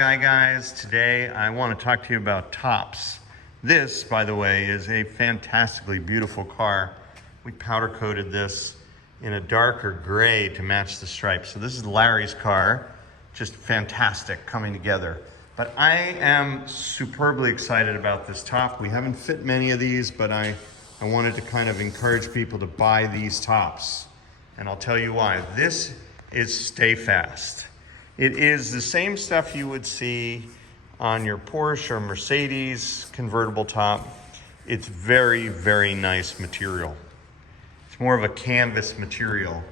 Bugeye guys. Today I want to talk to you about tops. This, by the way, is a fantastically beautiful car. We powder coated this in a darker gray to match the stripes. So this is Larry's car, just fantastic coming together. But I am superbly excited about this top. We haven't fit many of these, but I wanted to kind of encourage people to buy these tops. And I'll tell you why. This is Stayfast. It is the same stuff you would see on your Porsche or Mercedes convertible top. It's very, very nice material. It's more of a canvas material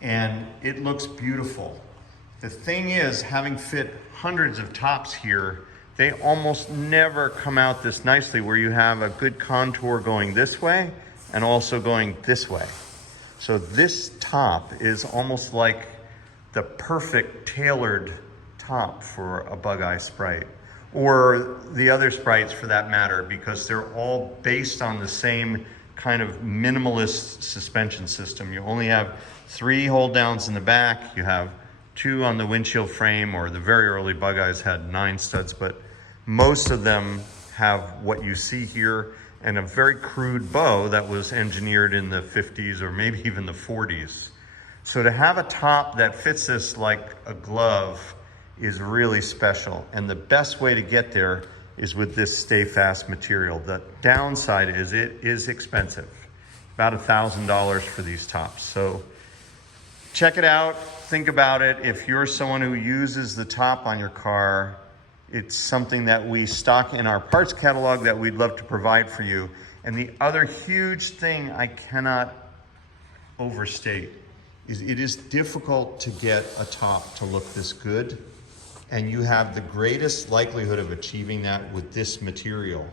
and it looks beautiful. The thing is, having fit hundreds of tops here, they almost never come out this nicely where you have a good contour going this way and also going this way. So this top is almost like the perfect tailored top for a Bugeye Sprite, or the other Sprites for that matter, because they're all based on the same kind of minimalist suspension system. You only have 3 hold downs in the back, you have 2 on the windshield frame, or the very early Bugeyes had 9 studs, but most of them have what you see here, and a very crude bow that was engineered in the 50s or maybe even the 40s. So to have a top that fits this like a glove is really special. And the best way to get there is with this Stayfast material. The downside is it is expensive, about $1,000 for these tops. So check it out, think about it. If you're someone who uses the top on your car, it's something that we stock in our parts catalog that we'd love to provide for you. And the other huge thing I cannot overstate is it is difficult to get a top to look this good. And you have the greatest likelihood of achieving that with this material,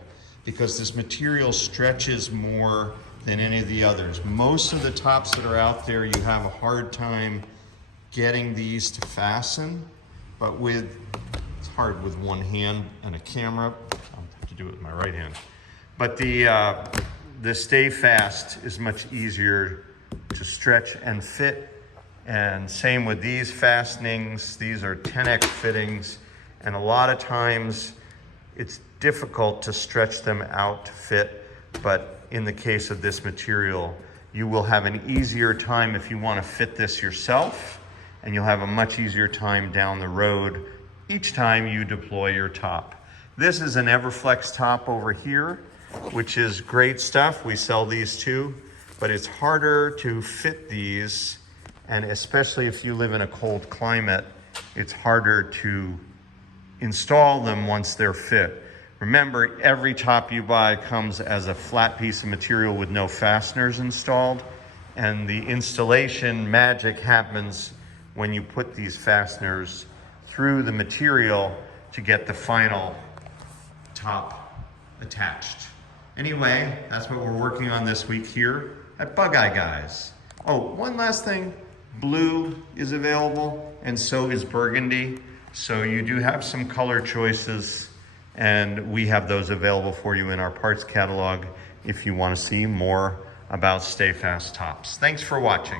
because this material stretches more than any of the others. Most of the tops that are out there, you have a hard time getting these to fasten, but it's hard with one hand and a camera. I'll have to do it with my right hand. But the Stayfast is much easier to stretch and fit. And same with these fastenings. These are 10X fittings. And a lot of times it's difficult to stretch them out to fit. But in the case of this material, you will have an easier time if you want to fit this yourself. And you'll have a much easier time down the road each time you deploy your top. This is an Everflex top over here, which is great stuff. We sell these too, but it's harder to fit these. And especially if you live in a cold climate, it's harder to install them once they're fit. Remember, every top you buy comes as a flat piece of material with no fasteners installed. And the installation magic happens when you put these fasteners through the material to get the final top attached. Anyway, that's what we're working on this week here at Bugeye Guys. Oh, one last thing. Blue is available, and so is burgundy. So you do have some color choices, and we have those available for you in our parts catalog if you want to see more about Stayfast tops. Thanks for watching.